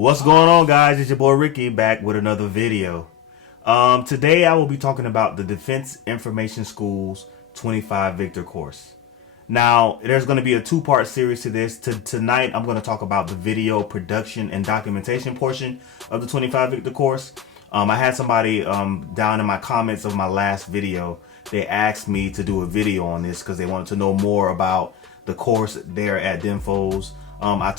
What's going on, guys? It's your boy Ricky back with another video. Today I will be talking about the Defense Information School's 25 Victor course. Now, there's going to be a two-part series to this. Tonight, I'm going to talk about the video production and documentation portion of the 25 Victor course. I had somebody down in my comments of my last video. They asked me to do a video on this because they wanted to know more about the course there at DINFOS. I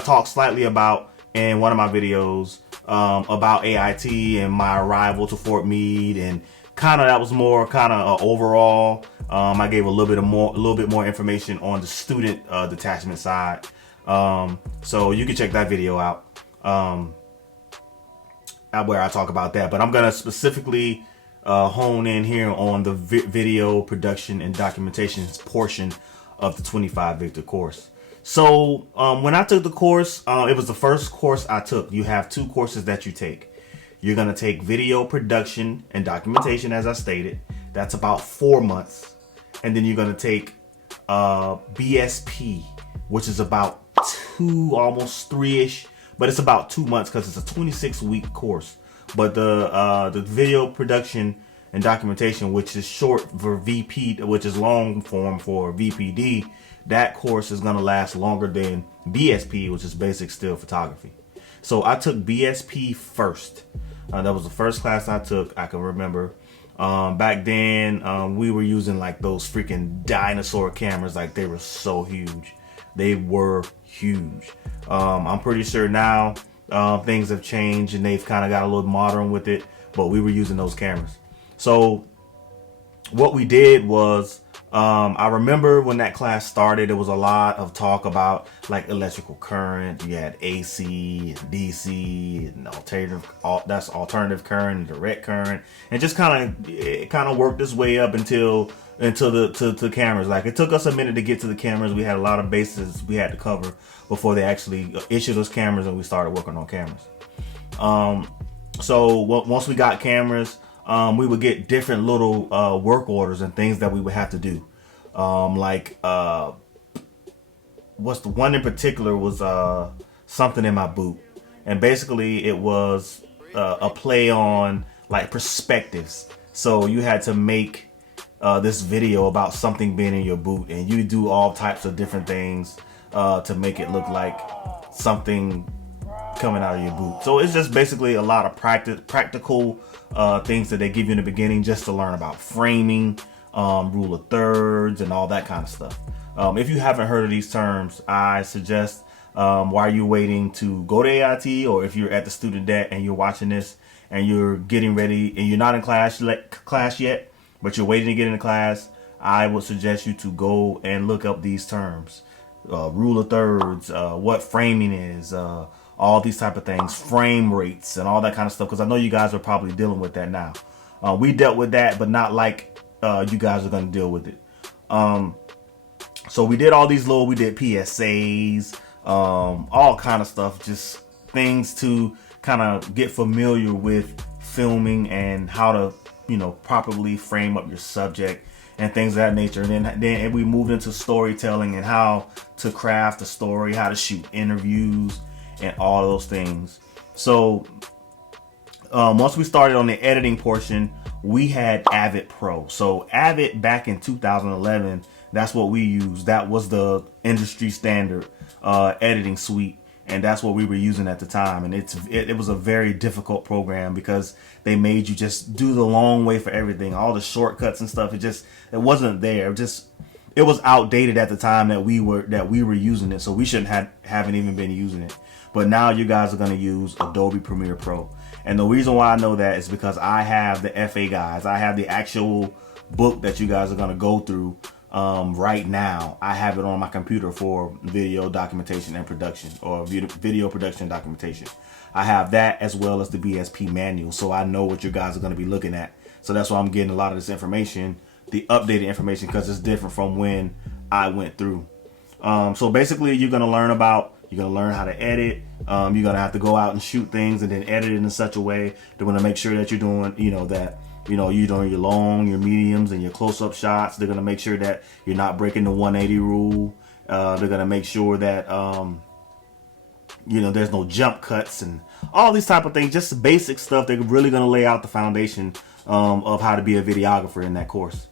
talked slightly about in one of my videos about AIT and my arrival to Fort Meade, and that was more overall. I gave a little bit more information on the student detachment side, so you can check that video out where I talk about that. But I'm gonna specifically hone in here on the video production and documentation portion of the 25 Victor course. So when I took the course, it was the first course I took. You have two courses that you take. You're going to take video production and documentation, as I stated. That's about 4 months. And then you're going to take BSP, which is about almost 3-ish, but it's about 2 months because it's a 26-week course. But the video production and documentation, which is short for VP, which is long form for VPD, that course is going to last longer than BSP, which is basic still photography. So I took BSP first. That was the first class I took. I can remember back then we were using like those freaking dinosaur cameras. Like, they were so huge. They were huge. I'm pretty sure now things have changed and they've kind of got a little modern with it, but we were using those cameras. So what we did was, I remember when that class started, there was a lot of talk about like electrical current. You had AC and DC and alternative current and direct current, and just kind of worked its way up until the cameras. Like, it took us a minute to get to the cameras. We had a lot of bases we had to cover before they actually issued us cameras, and we started working on cameras. So once we got cameras, we would get different little work orders and things that we would have to do. What's the one in particular was something in my boot, and basically it was a play on like perspectives. So you had to make this video about something being in your boot, and you do all types of different things to make it look like something coming out of your boot. So it's just basically a lot of practical things that they give you in the beginning, just to learn about framing, rule of thirds, and all that kind of stuff. If you haven't heard of these terms, I suggest while you're waiting to go to AIT, or if you're at the student debt and you're watching this and you're getting ready and you're not in class yet, but you're waiting to get into class, I would suggest you to go and look up these terms. Rule of thirds, what framing is, all these type of things, frame rates, and all that kind of stuff, because I know you guys are probably dealing with that now. We dealt with that, but not like you guys are going to deal with it. So we did all these we did PSAs, all kind of stuff, just things to kind of get familiar with filming and how to, properly frame up your subject and things of that nature. And then we moved into storytelling and how to craft a story, how to shoot interviews, and all those things. So once we started on the editing portion, we had Avid Pro. So Avid, back in 2011, that's what we used. That was the industry standard editing suite, and that's what we were using at the time. And it was a very difficult program because they made you just do the long way for everything, all the shortcuts and stuff. It wasn't there. It was outdated at the time that we were using it, so we shouldn't haven't even been using it. But now you guys are going to use Adobe Premiere Pro. And the reason why I know that is because I have the FA guides. I have the actual book that you guys are going to go through right now. I have it on my computer for video documentation and production, or video production and documentation. I have that as well as the BSP manual, so I know what you guys are going to be looking at. So that's why I'm getting a lot of this information, the updated information, because it's different from when I went through. So basically, you're going to learn how to edit. You're going to have to go out and shoot things and then edit it in such a way they're going to make sure that you're doing, you're doing your long, your mediums, and your close-up shots. They're going to make sure that you're not breaking the 180 rule. They're going to make sure that there's no jump cuts and all these type of things, just basic stuff. They're really going to lay out the foundation of how to be a videographer in that course.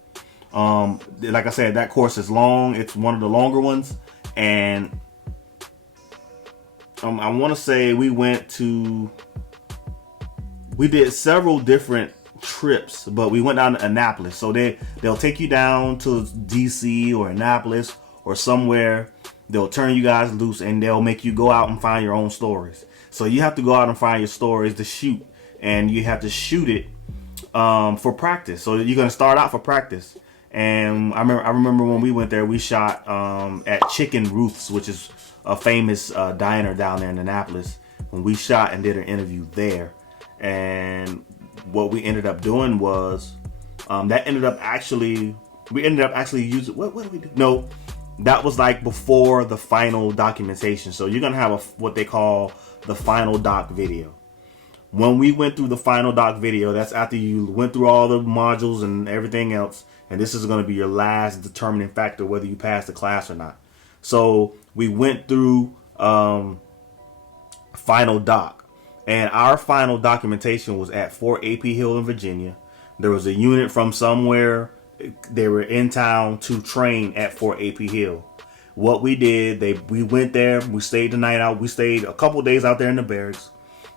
Like I said, that course is long. It's one of the longer ones. And I want to say we did several different trips, but we went down to Annapolis. So they'll take you down to DC or Annapolis or somewhere. They'll turn you guys loose and they'll make you go out and find your own stories. So you have to go out and find your stories to shoot, and you have to shoot it for practice. So you're gonna start out for practice. And I remember when we went there, we shot at Chicken Ruth's, which is a famous diner down there in Annapolis. When we shot and did an interview there, and what we ended up doing was we ended up actually using what did we do? No, that was like before the final documentation. So you're gonna have what they call the final doc video. When we went through the final doc video, that's after you went through all the modules and everything else, and this is going to be your last determining factor whether you pass the class or not. So we went through final doc, and our final documentation was at Fort AP Hill in Virginia. There was a unit from somewhere. They were in town to train at Fort AP Hill. What we did, we went there, we stayed the night out. We stayed a couple days out there in the barracks.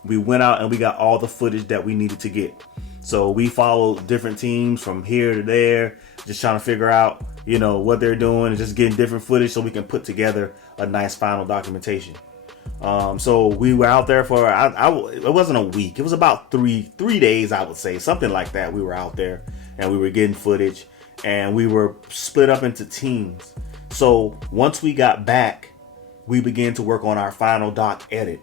We went out and we got all the footage that we needed to get. So we followed different teams from here to there, just trying to figure out, what they're doing and just getting different footage so we can put together a nice final documentation. So we were out there for, it wasn't a week. It was about three days, I would say, something like that. We were out there and we were getting footage, and we were split up into teams. So once we got back, we began to work on our final doc edit.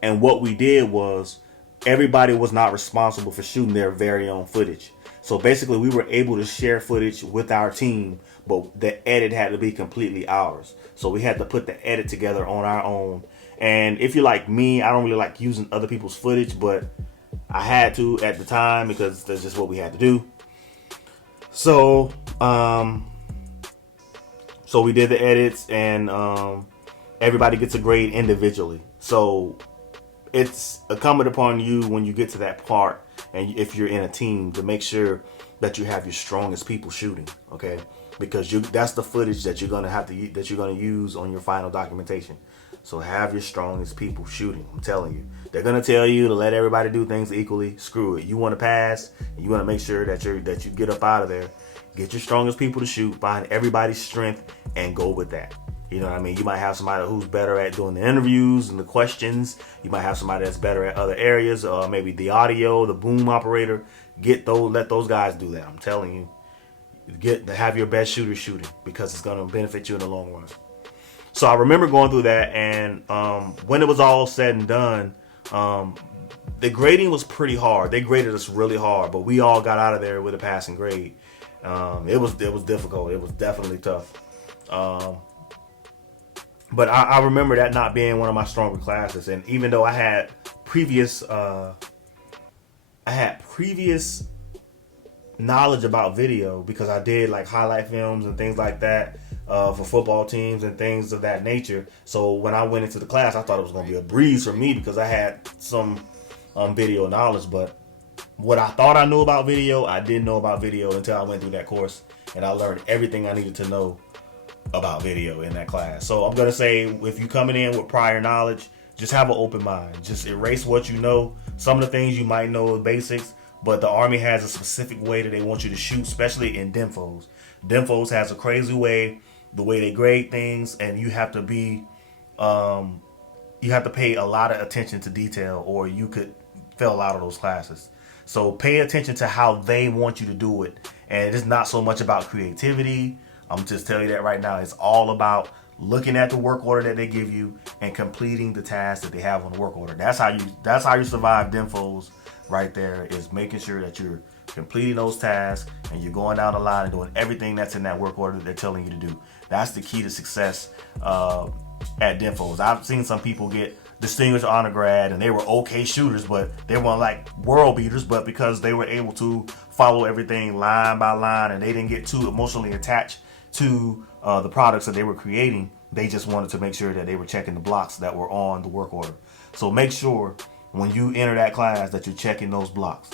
And what we did was, everybody was not responsible for shooting their very own footage. So basically we were able to share footage with our team, but the edit had to be completely ours. So we had to put the edit together on our own. And if you're like me, I don't really like using other people's footage, but I had to at the time because that's just what we had to do. So, so we did the edits, and everybody gets a grade individually. So it's incumbent upon you when you get to that part, and if you're in a team, to make sure that you have your strongest people shooting, okay? Because that's the footage that you're gonna use on your final documentation. So have your strongest people shooting. I'm telling you, they're gonna tell you to let everybody do things equally. Screw it. You want to pass, and you want to make sure that you get up out of there. Get your strongest people to shoot. Find everybody's strength and go with that. You know what I mean? You might have somebody who's better at doing the interviews and the questions. You might have somebody that's better at other areas, maybe the audio, the boom operator. Let those guys do that. I'm telling you, have your best shooter shooting, because it's gonna benefit you in the long run. So I remember going through that, and when it was all said and done, the grading was pretty hard. They graded us really hard, but we all got out of there with a passing grade. It was difficult. It was definitely tough. But I remember that not being one of my stronger classes. And even though I had previous knowledge about video, because I did like highlight films and things like that for football teams and things of that nature. So when I went into the class, I thought it was going to be a breeze for me because I had some video knowledge. But what I thought I knew about video, I didn't know about video until I went through that course, and I learned everything I needed to know about video in that class. So I'm gonna say, if you coming in with prior knowledge, just have an open mind. Just erase what you know. Some of the things you might know are basics, but the Army has a specific way that they want you to shoot, especially in DINFOS. DINFOS has a crazy way, the way they grade things, and you have to be, you have to pay a lot of attention to detail, or you could fail out of those classes. So pay attention to how they want you to do it, and it's not so much about creativity. I'm just telling you that right now. It's all about looking at the work order that they give you and completing the tasks that they have on the work order. That's how you survive DINFOS right there, is making sure that you're completing those tasks and you're going down the line and doing everything that's in that work order that they're telling you to do. That's the key to success at DINFOS. I've seen some people get distinguished honor grad and they were okay shooters, but they weren't like world beaters, but because they were able to follow everything line by line and they didn't get too emotionally attached to the products that they were creating, They just wanted to make sure that they were checking the blocks that were on the work order. So make sure when you enter that class that you're checking those blocks.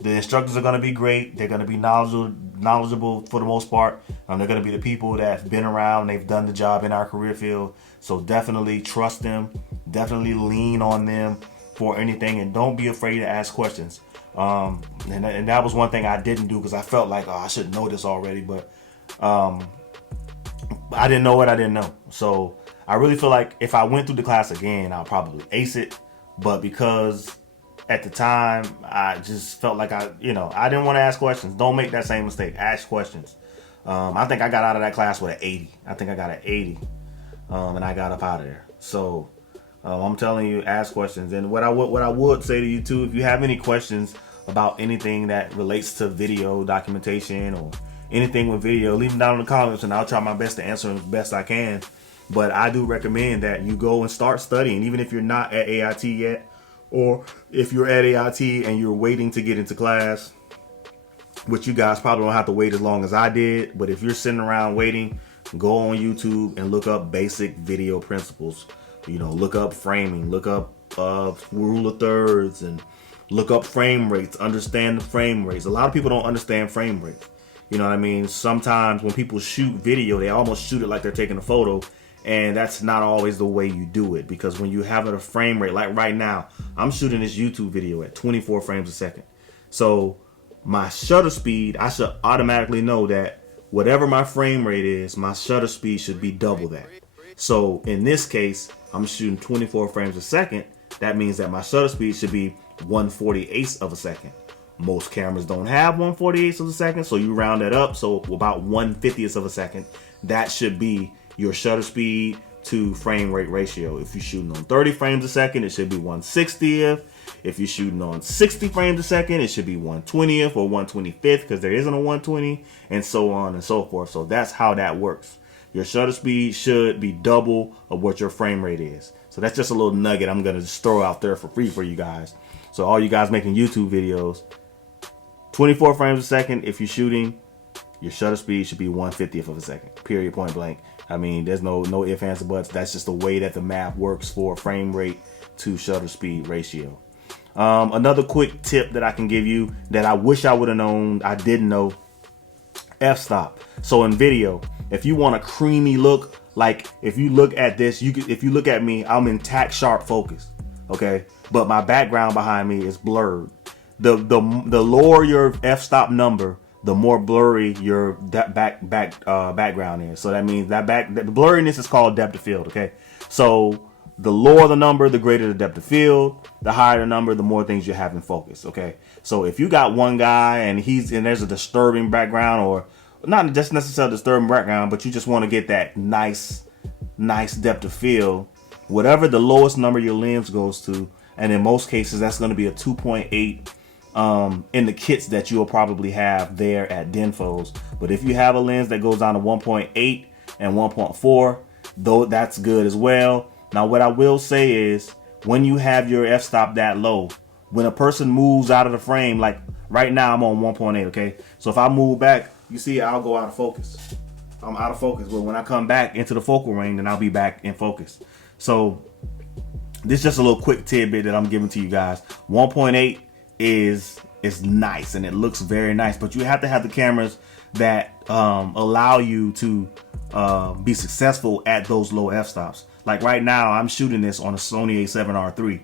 The instructors are going to be great. They're going to be knowledgeable for the most part. They're going to be the people that have been around. They've done the job in our career field. So definitely trust them. Definitely lean on them for anything. And don't be afraid to ask questions. And that was one thing I didn't do because I felt like, I should know this already. But I didn't know what I didn't know. So I really feel like if I went through the class again, I'll probably ace it. But because at the time, I just felt like I didn't want to ask questions. Don't make that same mistake. Ask questions. I think I got out of that class with an 80. I think I got an 80. And I got up out of there. So I'm telling you, ask questions. And what I would say to you too, if you have any questions about anything that relates to video documentation or anything with video, leave them down in the comments and I'll try my best to answer them as best I can. But I do recommend that you go and start studying, even if you're not at AIT yet, or if you're at AIT and you're waiting to get into class, which you guys probably don't have to wait as long as I did. But if you're sitting around waiting, go on YouTube and look up basic video principles. Look up framing, look up rule of thirds, and look up frame rates. Understand the frame rates. A lot of people don't understand frame rates. You know what I mean? Sometimes when people shoot video, they almost shoot it like they're taking a photo. And that's not always the way you do it, because when you have a frame rate, like right now, I'm shooting this YouTube video at 24 frames a second. So my shutter speed, I should automatically know that whatever my frame rate is, my shutter speed should be double that. So in this case, I'm shooting 24 frames a second. That means that my shutter speed should be 1/48 of a second. Most cameras don't have 1/48 of a second, so you round that up. So about 1/50th of a second, that should be your shutter speed to frame rate ratio. If you're shooting on 30 frames a second, it should be 1/60th. If you're shooting on 60 frames a second, it should be 1/20th or 1/25th, because there isn't a 120, and so on and so forth. So that's how that works. Your shutter speed should be double of what your frame rate is. So that's just a little nugget I'm going to just throw out there for free for you guys. So all you guys making YouTube videos, 24 frames a second, if you're shooting, your shutter speed should be 1/50th of a second, period, point blank. I mean, there's no ifs, ands, or buts. That's just the way that the math works for frame rate to shutter speed ratio. Another quick tip that I can give you that I wish I would have known, I didn't know, f-stop. So in video, if you want a creamy look, like if you look at this, if you look at me, I'm in tack sharp focus, okay? But my background behind me is blurred. The lower your f-stop number, the more blurry your background is. So that means that the blurriness is called depth of field, okay? So the lower the number, the greater the depth of field. The higher the number, the more things you have in focus, okay? So if you got one guy and there's a disturbing background, or not just necessarily disturbing background, but you just want to get that nice depth of field, whatever the lowest number your lens goes to, and in most cases that's going to be a 2.8 in the kits that you'll probably have there at DINFOS. But if you have a lens that goes down to 1.8 and 1.4, though, that's good as well. Now what I will say is, when you have your f-stop that low, when a person moves out of the frame, like right now I'm on 1.8, okay? So if I move back, you see I'll go out of focus. I'm out of focus, but when I come back into the focal range, then I'll be back in focus. So this is just a little quick tidbit that I'm giving to you guys. 1.8 is nice and it looks very nice, but you have to have the cameras that allow you to be successful at those low f-stops. Like right now, I'm shooting this on a Sony a7R III.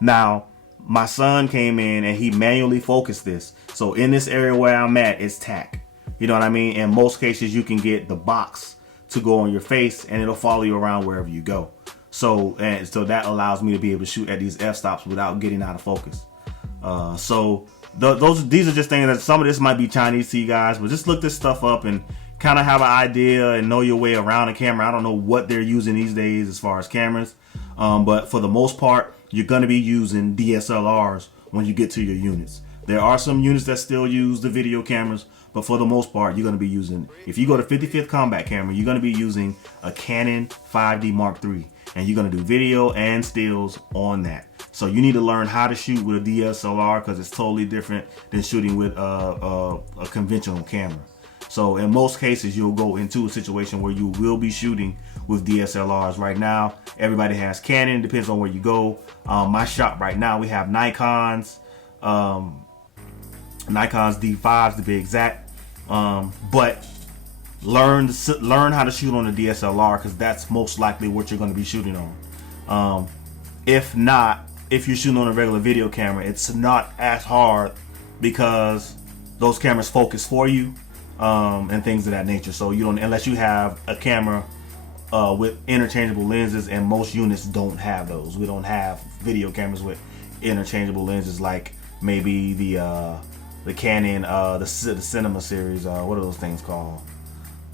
Now, my son came in and he manually focused this. So in this area where I'm at, it's tack. You know what I mean? In most cases, you can get the box to go on your face and it'll follow you around wherever you go. So that allows me to be able to shoot at these f-stops without getting out of focus. These are just things that some of this might be Chinese to you guys, but just look this stuff up and kind of have an idea and know your way around a camera. I don't know what they're using these days as far as cameras, but for the most part, you're going to be using DSLRs when you get to your units. There are some units that still use the video cameras, but for the most part, you're going to be using, if you go to 55th Combat Camera, you're going to be using a Canon 5D Mark III, and you're going to do video and stills on that. So you need to learn how to shoot with a DSLR, because it's totally different than shooting with a conventional camera. So in most cases, you'll go into a situation where you will be shooting with DSLRs. Right now, everybody has Canon, depends on where you go. My shop right now, we have Nikons, Nikon's D5s to be exact. But learn how to shoot on a DSLR, because that's most likely what you're going to be shooting on. If not, if you're shooting on a regular video camera, it's not as hard because those cameras focus for you, and things of that nature. So you don't, unless you have a camera with interchangeable lenses, and most units don't have those. We don't have video cameras with interchangeable lenses, like maybe the Canon, the Cinema series. What are those things called?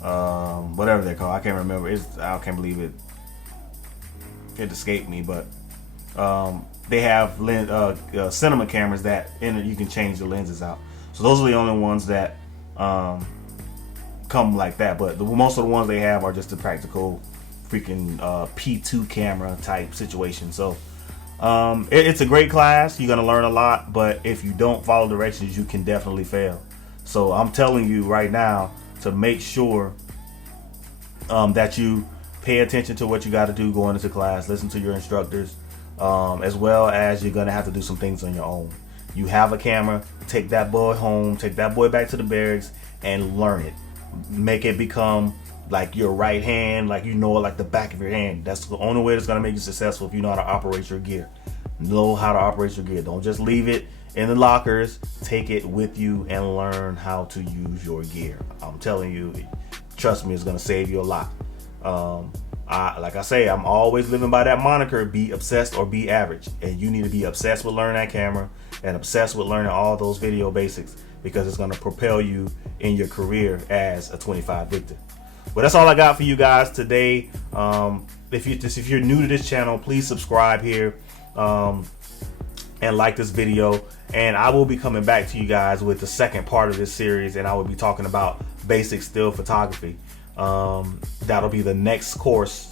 Whatever they're called, I can't remember. I can't believe it. It escaped me, but they have cinema cameras that you can change the lenses out. So those are the only ones that come like that. But most of the ones they have are just a practical freaking P2 camera type situation. So it's a great class. You're gonna learn a lot, but if you don't follow directions, you can definitely fail. So I'm telling you right now to make sure that you pay attention to what you got to do going into class. Listen to your instructors, as well as you're gonna have to do some things on your own. You have a camera, take that boy home, take that boy back to the barracks and learn it. Make it become like your right hand, like you know it like the back of your hand. That's the only way that's gonna make you successful, if you know how to operate your gear. Know how to operate your gear. Don't just leave it in the lockers. Take it with you and learn how to use your gear. I'm telling you, trust me, it's gonna save you a lot. Like I say, I'm always living by that moniker: be obsessed or be average. And you need to be obsessed with learning that camera and obsessed with learning all those video basics, because it's going to propel you in your career as a 25 Victor. Well, that's all I got for you guys today. If you're new to this channel, please subscribe here and like this video. And I will be coming back to you guys with the second part of this series, and I will be talking about basic still photography. That'll be the next course.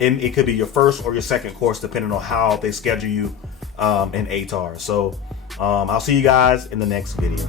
It could be your first or your second course, depending on how they schedule you in ATAR. So I'll see you guys in the next video.